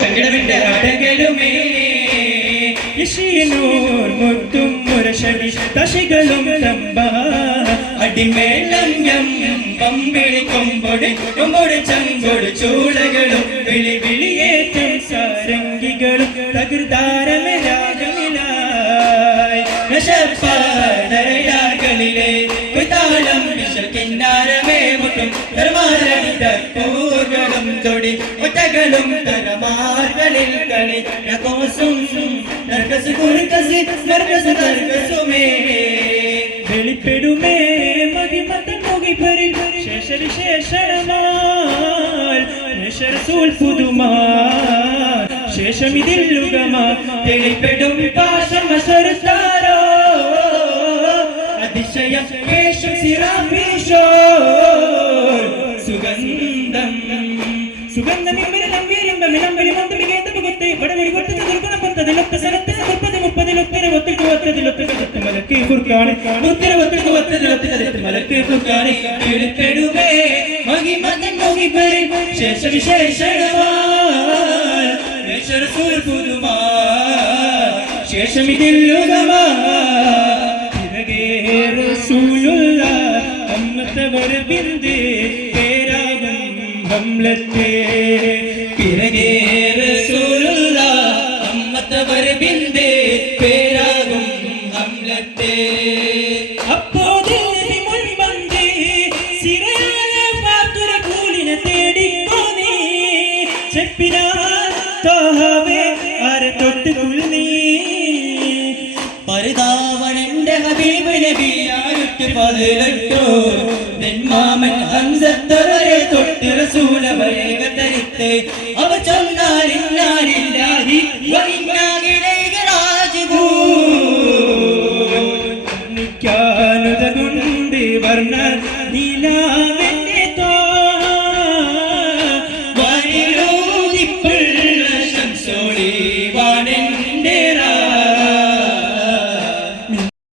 സങ്കടവിന്റെ അടകളുമേ ഇഷിനൂർ മുത്തും മുരശടി തശികളും തമ്പ അടിമേളം പമ്പിളിക്കൊമ്പൊടി കൊമ്പൊടി ചങ്കൊടി ചൂളകളും വിളി വിളിയേറ്റം സാരംഗികളും തകൃതാരമേ രാഗമിലായി നശപ്പാടയാർകളിലെ കുതാളം വിശൽ കിന്നാരമേ മുട്ടും ധർമാരണിത പൂർവ്വം തൊടി ഒറ്റകളും തരമാർകളിൽ കളി നകോസും നർക്കസ് കുറുക്കസ് നർക്കസ് നർക്കസുമേ വെളിപ്പെടുമേ മതിമത്തൻ മുകിപരി ശേഷവിശേഷണമാൽ റസൂൽ പുതുമാ ശേഷമിതില്ലുകമാ തെളിപ്പെടും പാശമസരത്താരോ അതിശയം കേശം സിറാപീശോ സുഗന്ധം സുഗന്ധമിമ്പരം വീരിമ്പം വിളമ്പരി മന്ത്രികേന്ദ മുഖത്തെ പടവടി കൊടുത്ത് ദുർഗുണപ്പത്തതിലൊത്ത സ്ഥലത്ത് 30 ഒത്തിരി മലക്ക് കുർക്കാണ് മലക്ക് കുർക്കാണ് വെളിപ്പെടുമേ മഹിമതൻ മുകിപരി ശേഷവിശേഷണമാൽ റസൂൽ പുതുമാ ശേഷമിതില്ലുകമാ പിറകേ റസൂലുള്ള അമ്മത്തവർ ബിന്ദേ പേരാകും ഹംലത്തെ പിറകേ റസൂലുള്ള അമ്മത്തവർ ബിന്ദേ പേരാകും ഹംലത്തെ അപ്പോഴേ മുൻപന്തി സിറയായ പാത്തുര കൂലിനെ തേടിക്കോ നീ ചെപ്പിനാൽ തോഹവേ ആരെ തൊട്ട് കുളിനീ പരിതാവണന്റെ ഹബീബ് നബിയായിട്ട് പതിലട്ടോ നെന്മാമൻ ഹംസത്തവരെ തൊട്ട് റസൂലവരെ